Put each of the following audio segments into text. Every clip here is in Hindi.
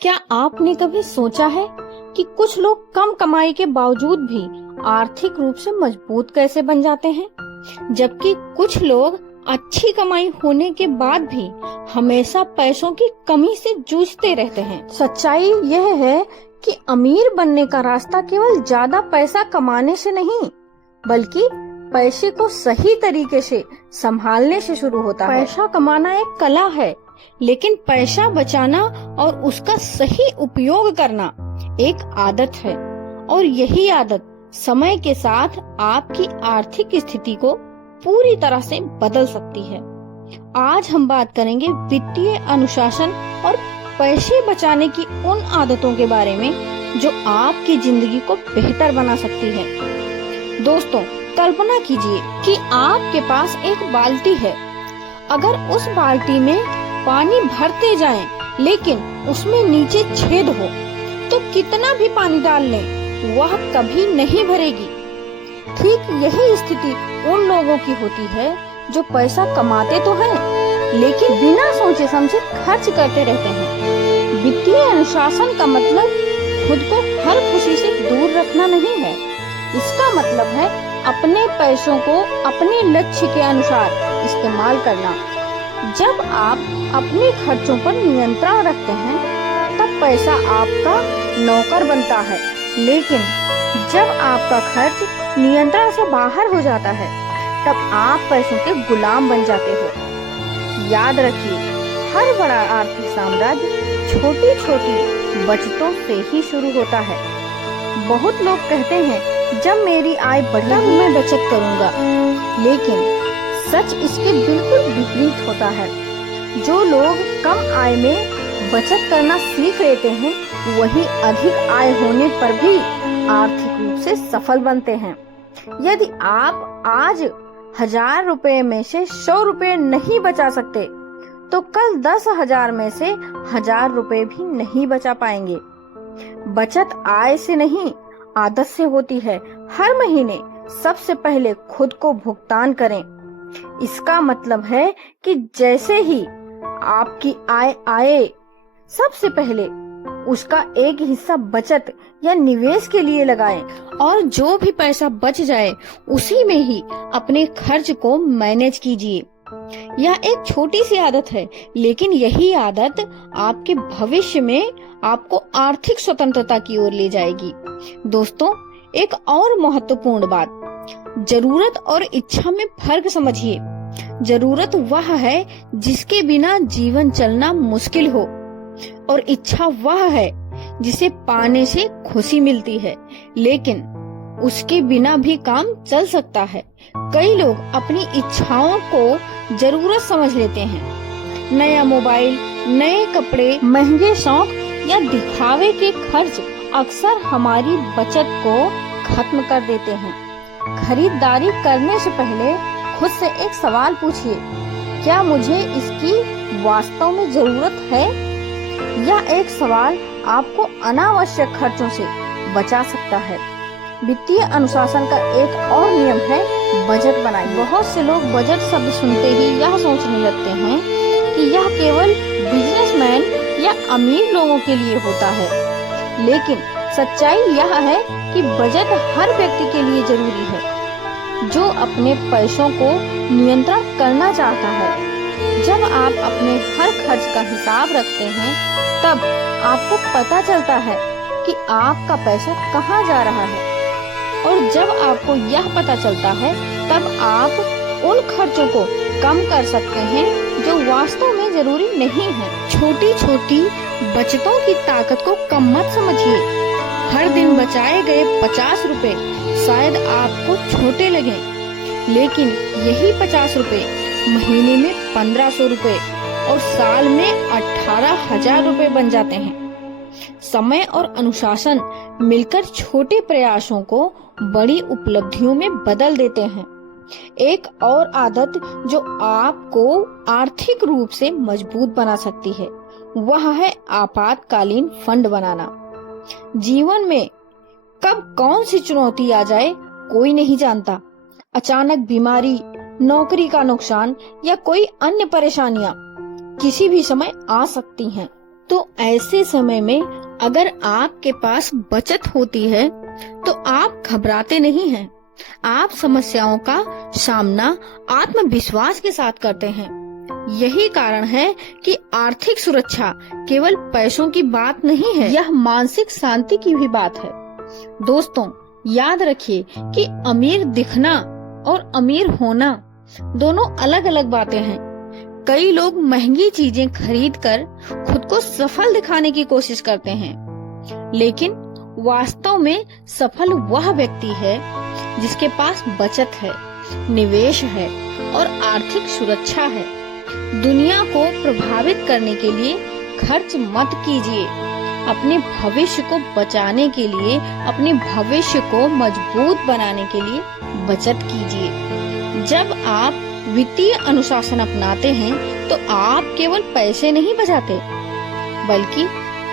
क्या आपने कभी सोचा है कि कुछ लोग कम कमाई के बावजूद भी आर्थिक रूप से मजबूत कैसे बन जाते हैं, जबकि कुछ लोग अच्छी कमाई होने के बाद भी हमेशा पैसों की कमी से जूझते रहते हैं। सच्चाई यह है कि अमीर बनने का रास्ता केवल ज्यादा पैसा कमाने से नहीं, बल्कि पैसे को सही तरीके से संभालने से शुरू होता है। पैसा कमाना एक कला है, लेकिन पैसा बचाना और उसका सही उपयोग करना एक आदत है, और यही आदत समय के साथ आपकी आर्थिक स्थिति को पूरी तरह से बदल सकती है। आज हम बात करेंगे वित्तीय अनुशासन और पैसे बचाने की उन आदतों के बारे में जो आपकी जिंदगी को बेहतर बना सकती है। दोस्तों, कल्पना कीजिए कि आपके पास एक बाल्टी है। अगर उस बाल्टी में पानी भरते जाएं, लेकिन उसमें नीचे छेद हो, तो कितना भी पानी डाल लें, वह कभी नहीं भरेगी। ठीक यही स्थिति उन लोगों की होती है जो पैसा कमाते तो हैं, लेकिन बिना सोचे समझे खर्च करते रहते हैं। वित्तीय अनुशासन का मतलब खुद को हर खुशी से दूर रखना नहीं है। इसका मतलब है अपने पैसों को अपने लक्ष्य के अनुसार इस्तेमाल करना। जब आप अपने खर्चों पर नियंत्रण रखते हैं, तब पैसा आपका नौकर बनता है, लेकिन जब आपका खर्च नियंत्रण से बाहर हो जाता है, तब आप पैसों के गुलाम बन जाते हो। याद रखिए, हर बड़ा आर्थिक साम्राज्य छोटी छोटी बचतों से ही शुरू होता है। बहुत लोग कहते हैं, जब मेरी आय बढ़ेगी मैं बचत करूंगा, लेकिन सच इसके बिल्कुल विपरीत होता है। जो लोग कम आय में बचत करना सीख लेते हैं, वही अधिक आय होने पर भी आर्थिक रूप से सफल बनते हैं। यदि आप आज 1000 रुपए में से 100 रुपए नहीं बचा सकते, तो कल 10,000 में से 1000 रुपए भी नहीं बचा पाएंगे। बचत आय से नहीं, आदत से होती है। हर महीने सबसे पहले खुद को भुगतान करें। इसका मतलब है कि जैसे ही आपकी आय आए, सबसे पहले उसका एक हिस्सा बचत या निवेश के लिए लगाएं, और जो भी पैसा बच जाए उसी में ही अपने खर्च को मैनेज कीजिए। यह एक छोटी सी आदत है, लेकिन यही आदत आपके भविष्य में आपको आर्थिक स्वतंत्रता की ओर ले जाएगी। दोस्तों, एक और महत्वपूर्ण बात, जरूरत और इच्छा में फर्क समझिए। जरूरत वह है जिसके बिना जीवन चलना मुश्किल हो, और इच्छा वह है जिसे पाने से खुशी मिलती है, लेकिन उसके बिना भी काम चल सकता है। कई लोग अपनी इच्छाओं को जरूरत समझ लेते हैं। नया मोबाइल, नए कपड़े, महंगे शौक या दिखावे के खर्च अक्सर हमारी बचत को खत्म कर देते हैं। खरीदारी करने से पहले खुद से एक सवाल पूछिए, क्या मुझे इसकी वास्तव में जरूरत है? यह एक सवाल आपको अनावश्यक खर्चों से बचा सकता है। वित्तीय अनुशासन का एक और नियम है, बजट बनाइए। बहुत से लोग बजट शब्द सुनते ही यह सोचने लगते हैं कि यह केवल बिजनेसमैन या अमीर लोगों के लिए होता है, लेकिन सच्चाई यह है कि बजट हर व्यक्ति के लिए जरूरी है जो अपने पैसों को नियंत्रण करना चाहता है। जब आप अपने हर खर्च का हिसाब रखते हैं, तब आपको पता चलता है कि आपका पैसा कहाँ जा रहा है, और जब आपको यह पता चलता है, तब आप उन खर्चों को कम कर सकते हैं जो वास्तव में जरूरी नहीं है। छोटी छोटी बचतों की ताकत को कम मत समझिए। हर दिन बचाए गए 50 रुपए शायद आपको छोटे लगे, लेकिन यही 50 रुपए महीने में 1500 रुपए और साल में 18,000 रुपए बन जाते हैं। समय और अनुशासन मिलकर छोटे प्रयासों को बड़ी उपलब्धियों में बदल देते हैं। एक और आदत जो आपको आर्थिक रूप से मजबूत बना सकती है, वह है आपातकालीन फंड बनाना। जीवन में कब कौन सी चुनौती आ जाए कोई नहीं जानता। अचानक बीमारी, नौकरी का नुकसान या कोई अन्य परेशानियां किसी भी समय आ सकती हैं। तो ऐसे समय में अगर आपके पास बचत होती है तो आप घबराते नहीं हैं। आप समस्याओं का सामना आत्मविश्वास के साथ करते हैं। यही कारण है कि आर्थिक सुरक्षा केवल पैसों की बात नहीं है, यह मानसिक शांति की भी बात है। दोस्तों, याद रखिए कि अमीर दिखना और अमीर होना दोनों अलग अलग बातें हैं। कई लोग महंगी चीजें खरीदकर खुद को सफल दिखाने की कोशिश करते हैं, लेकिन वास्तव में सफल वह व्यक्ति है जिसके पास बचत है, निवेश है और आर्थिक सुरक्षा है। दुनिया को प्रभावित करने के लिए खर्च मत कीजिए। अपने भविष्य को बचाने के लिए, अपने भविष्य को मजबूत बनाने के लिए बचत कीजिए। जब आप वित्तीय अनुशासन अपनाते हैं तो आप केवल पैसे नहीं बचाते, बल्कि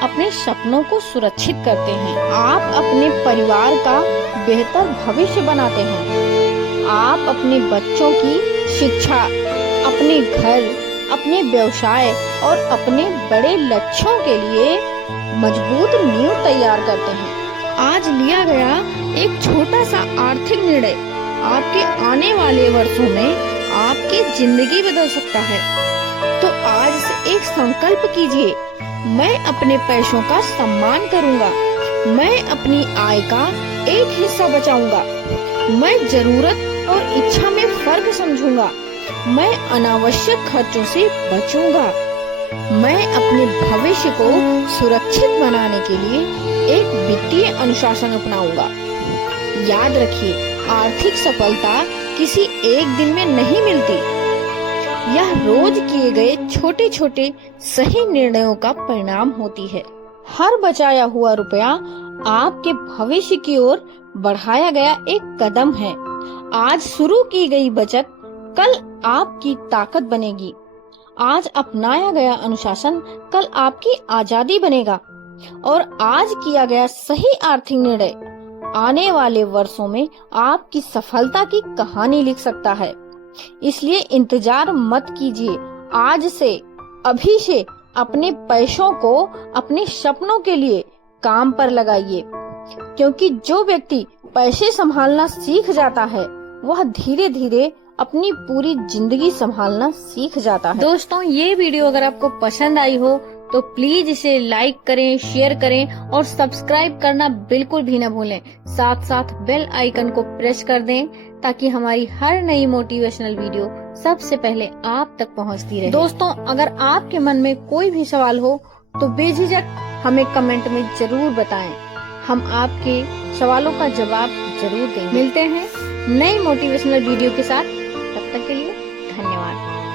अपने सपनों को सुरक्षित करते हैं। आप अपने परिवार का बेहतर भविष्य बनाते हैं। आप अपने बच्चों की शिक्षा, अपने घर, अपने व्यवसाय और अपने बड़े लक्ष्यों के लिए मजबूत नींव तैयार करते हैं। आज लिया गया एक छोटा सा आर्थिक निर्णय आपके आने वाले वर्षों में आपकी जिंदगी बदल सकता है। तो आज से एक संकल्प कीजिए, मैं अपने पैसों का सम्मान करूंगा, मैं अपनी आय का एक हिस्सा बचाऊंगा, मैं जरूरत और इच्छा में फर्क समझूंगा, मैं अनावश्यक खर्चों से बचूंगा, मैं अपने भविष्य को सुरक्षित बनाने के लिए एक वित्तीय अनुशासन अपनाऊंगा। याद रखिए, आर्थिक सफलता किसी एक दिन में नहीं मिलती। यह रोज किए गए छोटे छोटे सही निर्णयों का परिणाम होती है। हर बचाया हुआ रुपया आपके भविष्य की ओर बढ़ाया गया एक कदम है। आज शुरू की गई बचत कल आपकी ताकत बनेगी। आज अपनाया गया अनुशासन कल आपकी आजादी बनेगा और आज किया गया सही आर्थिक निर्णय आने वाले वर्षों में आपकी सफलता की कहानी लिख सकता है। इसलिए इंतजार मत कीजिए। आज से, अभी से अपने पैसों को अपने सपनों के लिए काम पर लगाइए, क्योंकि जो व्यक्ति पैसे संभालना सीख जाता है वह धीरे धीरे अपनी पूरी जिंदगी संभालना सीख जाता है। दोस्तों, ये वीडियो अगर आपको पसंद आई हो तो प्लीज इसे लाइक करें, शेयर करें और सब्सक्राइब करना बिल्कुल भी न भूलें। साथ साथ बेल आइकन को प्रेस कर दें ताकि हमारी हर नई मोटिवेशनल वीडियो सबसे पहले आप तक पहुंचती रहे। दोस्तों, अगर आपके मन में कोई भी सवाल हो तो बेझिझक हमें कमेंट में जरूर बताएं। हम आपके सवालों का जवाब जरूर देंगे। मिलते हैं नई मोटिवेशनल वीडियो के साथ। तब तक के लिए धन्यवाद।